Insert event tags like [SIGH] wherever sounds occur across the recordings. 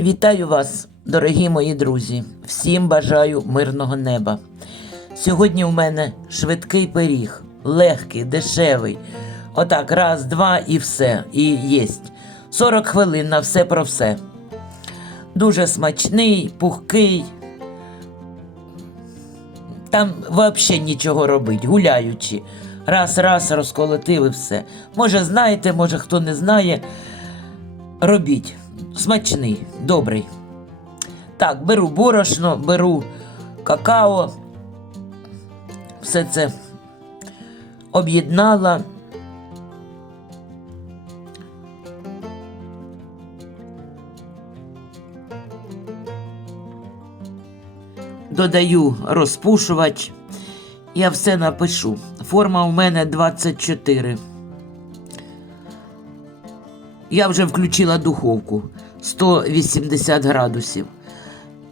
Вітаю вас, дорогі мої друзі. Всім бажаю мирного неба. Сьогодні у мене швидкий пиріг, легкий, дешевий. Отак, раз, два і все. І єсть. 40 хвилин на все про все. Дуже смачний, пухкий. Там взагалі нічого робить, гуляючи. Раз, раз розколотив і все. Може, знаєте, може хто не знає. Робіть. Смачний, добрий. Так, беру борошно, беру какао. Все це об'єднала. Додаю розпушувач. Я все напишу. Форма у мене 24. Я вже включила духовку 180 градусів.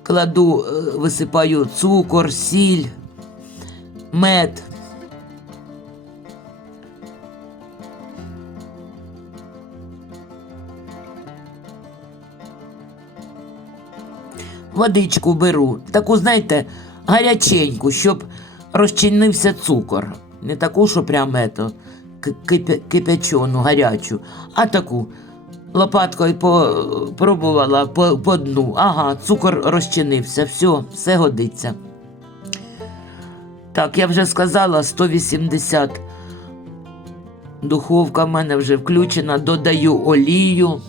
Кладу, е, висипаю цукор, сіль, мед. Водичку беру, таку, знаєте, гаряченьку, щоб розчинився цукор. Не таку, що прям ето, ки- кипячену, гарячу, а таку. Лопаткою попробувала по, по дну. Ага, цукор розчинився, все, все годиться. Так, я вже сказала 180. Духовка в мене вже включена, додаю олію.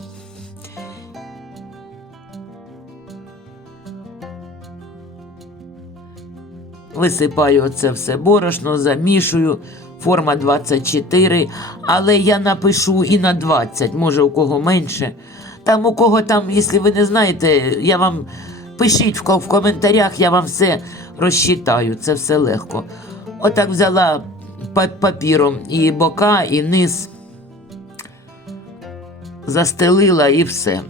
Висипаю оце все борошно, замішую. Форма 24, але я напишу і на 20, може у кого менше. Там у кого там, якщо ви не знаєте, я вам пишіть в, коментарях, я вам все розчитаю, це все легко. Отак взяла папіром і бока, і низ, застелила і все.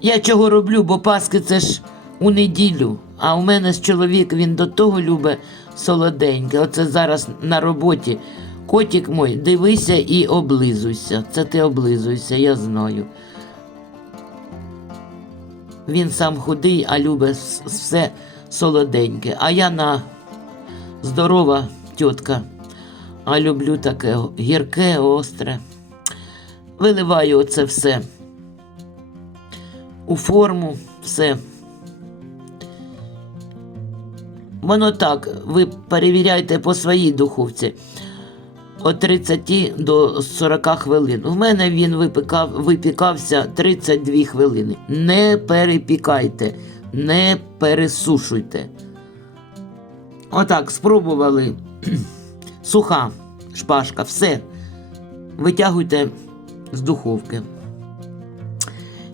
Я чого роблю, бо Паски це ж у неділю. А у мене ж чоловік він до того любить солоденьке. Оце зараз на роботі. Котик мой, дивися і облизуйся. Це ти облизуйся, я знаю. Він сам худий, а любить все солоденьке. А я на здорова тітка, а люблю таке гірке, остре. Виливаю оце все у форму, все. Воно так, ви перевіряйте по своїй духовці. Від 30 до 40 хвилин. У мене він випікав, випікався 32 хвилини. Не перепікайте, не пересушуйте. Отак, спробували. [CLEARS THROAT] Суха шпажка, все. Витягуйте з духовки.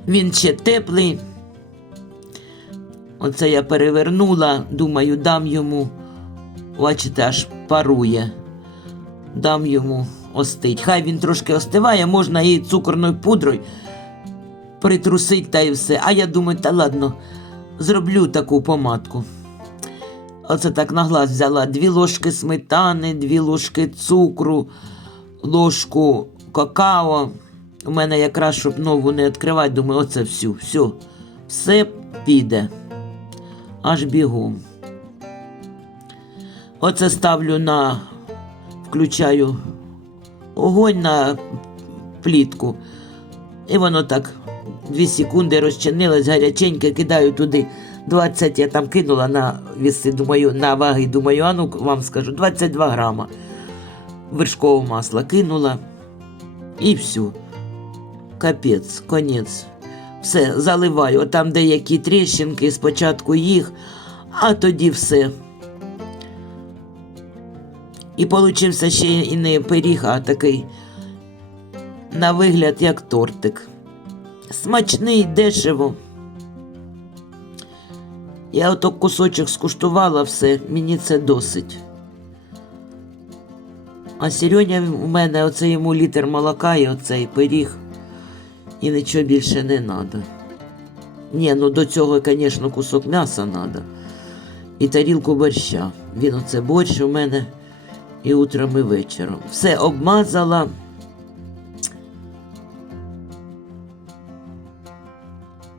Він ще теплий. Оце я перевернула, думаю, дам йому, бачите, аж парує. Дам йому остить. Хай він трошки остиває, можна і цукорною пудрою притрусить та і все. А я думаю, та ладно, зроблю таку помадку. Оце так на глаз взяла дві ложки сметани, дві ложки цукру, ложку какао. У мене якраз, щоб нову не відкривати, думаю, оце всю, все, все піде. Аж бігом. Оце ставлю на, включаю огонь на плітку. І воно так дві секунди розчинилось, гаряченьке, кидаю туди 20, я там кинула на віси, думаю, на ваги, думаю, а ну вам скажу, 22 грама вершкового масла кинула. І все. Капець, конець. Все, заливаю. Там деякі тріщинки, спочатку їх, а тоді все. І получився ще і не пиріг, а такий на вигляд, як тортик. Смачний, дешево. Я ото кусочок скуштувала все, мені це досить. А Сереня у мене оце йому літр молока і оцей пиріг. І нічого більше не треба. Ні, ну до цього, звісно, кусок м'яса треба. І тарілку борща. Він оце борщ у мене і утром, і вечором. Все обмазала.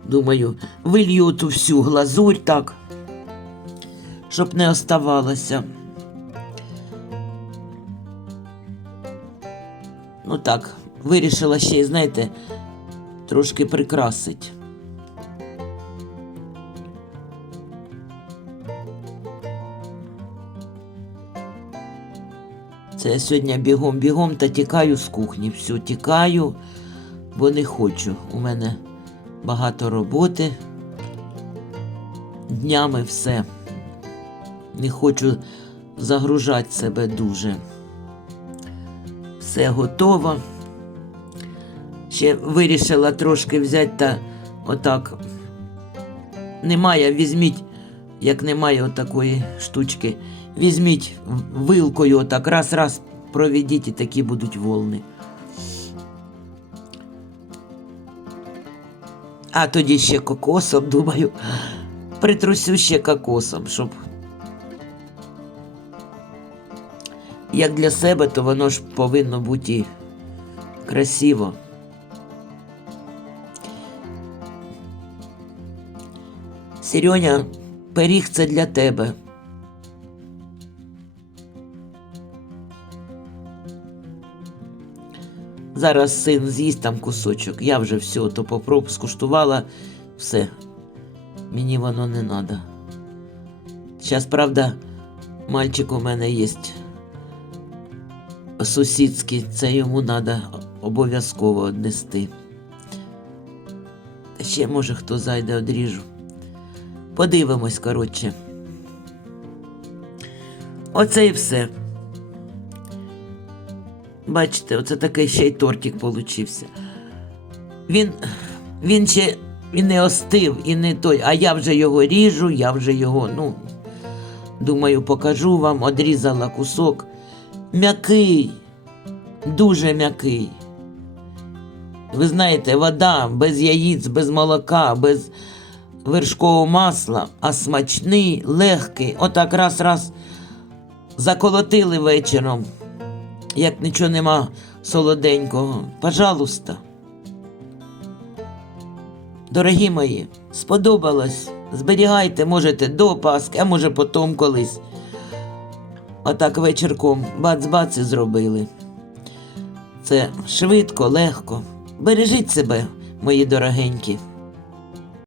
Думаю, вилью ту всю глазурь так, щоб не оставалося. Ну так, вирішила ще знаєте, трошки прикрасить. Це я сьогодні бігом-бігом та тікаю з кухні. Все, тікаю, бо не хочу. У мене багато роботи. Днями все. Не хочу загружати себе дуже. Все готово. Ще вирішила трошки взяти та отак. Немає, візьміть, як немає отакої штучки, візьміть вилкою отак, раз-раз проведіть і такі будуть волни. А тоді ще кокосом, думаю, притрусю ще кокосом, щоб. Як для себе, то воно ж повинно бути красиво. Сірьоня, пиріг це для тебе. Зараз син з'їсть там кусочок. Я вже все то попроб скуштувала, все. Мені воно не треба. Зараз, правда, мальчик у мене є сусідський, це йому треба обов'язково однести. Ще, може, хто зайде, одріжу. Подивимось, коротше. Оце і все. Бачите, оце такий ще й тортик получився. Він, він ще він не остив і не той, а я вже його ріжу, я вже його, ну, думаю, покажу вам, одрізала кусок. М'який, дуже м'який. Ви знаєте, вода без яїць, без молока, без вершкового масла, а смачний, легкий. Отак раз-раз заколотили вечором, як нічого нема солоденького. Пожалуйста. Дорогі мої, сподобалось. Зберігайте, можете до Пасхи, а може потім колись. Отак вечірком бац-бац і зробили. Це швидко, легко. Бережіть себе, мої дорогенькі.